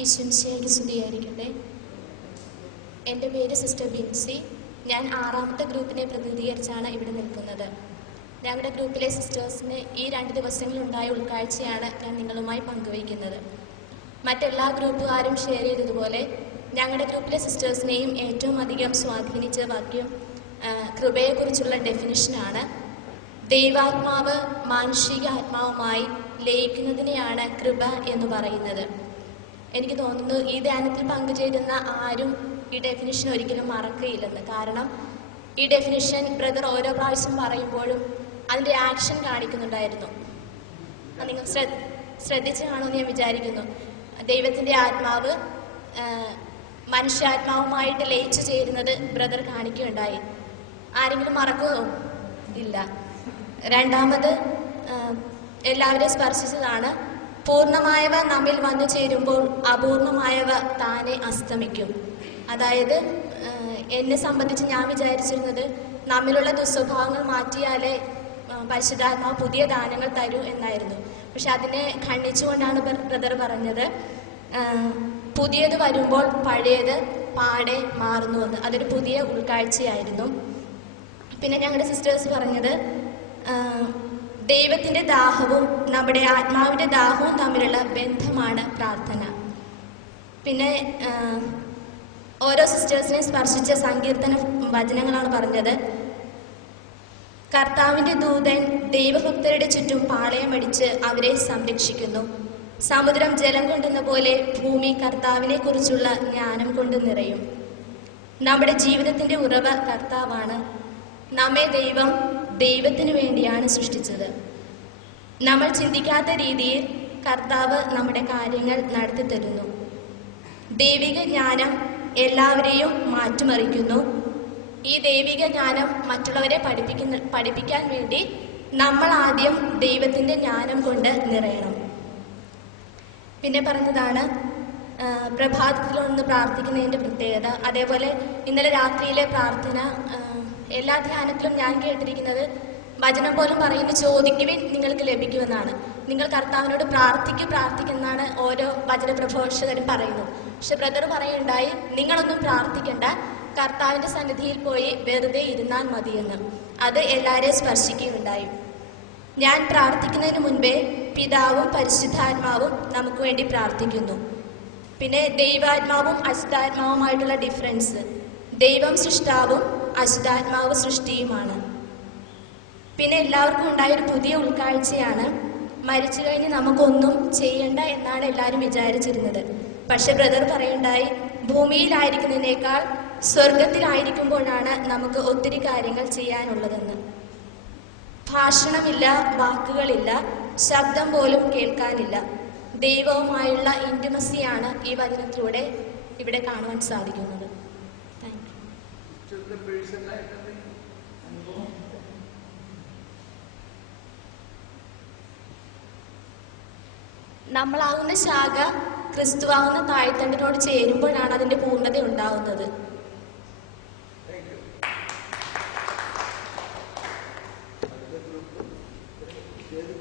ഈശ്വരനിലേക്ക് സ്തുതിയായിരിക്കട്ടെ. എൻ്റെ പേര് സിസ്റ്റർ ബിൻസി. ഞാൻ 6ാമത്തെ ഗ്രൂപ്പിനെ പ്രതിനിധീകരിച്ചാണ് ഇവിടെ നിൽക്കുന്നത്. ഞങ്ങളുടെ ഗ്രൂപ്പിലെ സിസ്റ്റേഴ്സിന് ഈ 2 ദിവസങ്ങളിലുണ്ടായ ഉൾക്കാഴ്ചയാണ് ഞാൻ നിങ്ങളുമായി പങ്കുവയ്ക്കുന്നത്. മറ്റെല്ലാ ഗ്രൂപ്പുകാരും ഷെയർ ചെയ്തതുപോലെ ഞങ്ങളുടെ ഗ്രൂപ്പിലെ സിസ്റ്റേഴ്സിനെയും ഏറ്റവും അധികം സ്വാധീനിച്ച വാക്യം കൃപയെക്കുറിച്ചുള്ള ഡെഫിനിഷനാണ്. ദൈവാത്മാവ് മാനുഷിക ആത്മാവുമായി ലയിക്കുന്നതിനെയാണ് കൃപ എന്ന് പറയുന്നത്. എനിക്ക് തോന്നുന്നു ഈ ധ്യാനത്തിൽ പങ്കുചേരുന്ന ആരും ഈ ഡെഫിനിഷൻ ഒരിക്കലും മറക്കുകയില്ലെന്ന്. കാരണം ഈ ഡെഫിനിഷൻ ബ്രദർ ഓരോ പ്രാവശ്യം പറയുമ്പോഴും അതിൻ്റെ ആക്ഷൻ കാണിക്കുന്നുണ്ടായിരുന്നു. നിങ്ങൾ ശ്രദ്ധിച്ച് കാണുമെന്ന് ഞാൻ വിചാരിക്കുന്നു. ദൈവത്തിൻ്റെ ആത്മാവ് മനുഷ്യാത്മാവുമായിട്ട് ലയിച്ചു ചേരുന്നത് ബ്രദർ കാണിക്കുകയുണ്ടായി. ആരെങ്കിലും മറക്കുമോ? ഇല്ല. രണ്ടാമത് എല്ലാവരെയും സ്പർശിച്ചതാണ് പൂർണ്ണമായവ നമ്മിൽ വന്നു ചേരുമ്പോൾ അപൂർണമായവ താനെ അസ്തമിക്കും. അതായത് എന്നെ സംബന്ധിച്ച് ഞാൻ വിചാരിച്ചിരുന്നത് നമ്മിലുള്ള ദുസ്വഭാവങ്ങൾ മാറ്റിയാലേ പരിശുദ്ധാത്മാവ് പുതിയ ദാനങ്ങൾ തരൂ എന്നായിരുന്നു. പക്ഷെ അതിനെ ഖണ്ഡിച്ചുകൊണ്ടാണ് ബ്രദർ പറഞ്ഞത് പുതിയത് വരുമ്പോൾ പഴയത് പാടെ മാറുന്നുവെന്ന്. അതൊരു പുതിയ ഉൾക്കാഴ്ചയായിരുന്നു. പിന്നെ ഞങ്ങളുടെ സിസ്റ്റേഴ്സ് പറഞ്ഞത് ദൈവത്തിൻ്റെ ദാഹവും നമ്മുടെ ആത്മാവിൻ്റെ ദാഹവും തമ്മിലുള്ള ബന്ധമാണ് പ്രാർത്ഥന. പിന്നെ ഓരോ സിസ്റ്റേഴ്സിനെ സ്പർശിച്ച സങ്കീർത്തന വചനങ്ങളാണ് പറഞ്ഞത്. കർത്താവിൻ്റെ ദൂതൻ ദൈവഭക്തരുടെ ചുറ്റും പാളയമടിച്ച് അവരെ സംരക്ഷിക്കുന്നു. സമുദ്രം ജലം കൊണ്ടെന്ന പോലെ ഭൂമി കർത്താവിനെ കുറിച്ചുള്ള ജ്ഞാനം കൊണ്ട് നിറയും. നമ്മുടെ ജീവിതത്തിൻ്റെ ഉറവ കർത്താവാണ്. നമ്മെ ദൈവം ദൈവത്തിനു വേണ്ടിയാണ് സൃഷ്ടിച്ചത്. നമ്മൾ ചിന്തിക്കാത്ത രീതിയിൽ കർത്താവ് നമ്മുടെ കാര്യങ്ങൾ നടത്തി തരുന്നു. ദൈവിക ജ്ഞാനം എല്ലാവരെയും മാറ്റിമറിക്കുന്നു. ഈ ദൈവിക ജ്ഞാനം മറ്റുള്ളവരെ പഠിപ്പിക്കാൻ വേണ്ടി നമ്മൾ ആദ്യം ദൈവത്തിൻ്റെ ജ്ഞാനം കൊണ്ട് നിറയണം. പിന്നെ പറഞ്ഞതാണ് പ്രഭാതത്തിലൊന്ന് പ്രാർത്ഥിക്കുന്നതിൻ്റെ പ്രത്യേകത. അതേപോലെ ഇന്നലെ രാത്രിയിലെ പ്രാർത്ഥന എല്ലാ ധ്യാനത്തിലും ഞാൻ കേട്ടിരിക്കുന്നത് വചനം പോലും പറയുന്നു ചോദിക്കുവിൻ നിങ്ങൾക്ക് ലഭിക്കുമെന്നാണ്. നിങ്ങൾ കർത്താവിനോട് പ്രാർത്ഥിക്കുന്നാണ് ഓരോ വചനപ്രഘോഷകരും പറയുന്നത്. പക്ഷെ ബ്രദർ പറയുണ്ടായി നിങ്ങളൊന്നും പ്രാർത്ഥിക്കണ്ട, കർത്താവിൻ്റെ സന്നിധിയിൽ പോയി വെറുതെ ഇരുന്നാൽ മതിയെന്ന്. അത് എല്ലാവരെയും സ്പർശിക്കുകയുണ്ടായി. ഞാൻ പ്രാർത്ഥിക്കുന്നതിന് മുൻപേ പിതാവും പരിശുദ്ധാത്മാവും നമുക്ക് വേണ്ടി പ്രാർത്ഥിക്കുന്നു. പിന്നെ ദൈവാത്മാവും അശുദ്ധാത്മാവുമായിട്ടുള്ള ഡിഫറൻസ്. ദൈവം സൃഷ്ടാവും അശുദ്ധാത്മാവ് സൃഷ്ടിയുമാണ്. പിന്നെ എല്ലാവർക്കും ഉണ്ടായൊരു പുതിയ ഉൾക്കാഴ്ചയാണ് മരിച്ചു കഴിഞ്ഞ് നമുക്കൊന്നും ചെയ്യണ്ട എന്നാണ് എല്ലാവരും വിചാരിച്ചിരുന്നത്. പക്ഷെ ബ്രദർ പറയുണ്ടായി ഭൂമിയിലായിരിക്കുന്നതിനേക്കാൾ സ്വർഗത്തിലായിരിക്കുമ്പോഴാണ് നമുക്ക് ഒത്തിരി കാര്യങ്ങൾ ചെയ്യാനുള്ളതെന്ന്. ഭാഷണമില്ല, വാക്കുകളില്ല, ശബ്ദം പോലും കേൾക്കാനില്ല. ദൈവവുമായുള്ള ഇൻറ്റിമസിയാണ് ഈ വചനത്തിലൂടെ ഇവിടെ കാണുവാൻ സാധിക്കുന്നത്. നമ്മളാകുന്ന ശാഖ ക്രിസ്തുവാകുന്ന താഴ്ത്തണ്ടിനോട് ചേരുമ്പോഴാണ് അതിൻ്റെ പൂർണ്ണത ഉണ്ടാവുന്നത്. ഏത്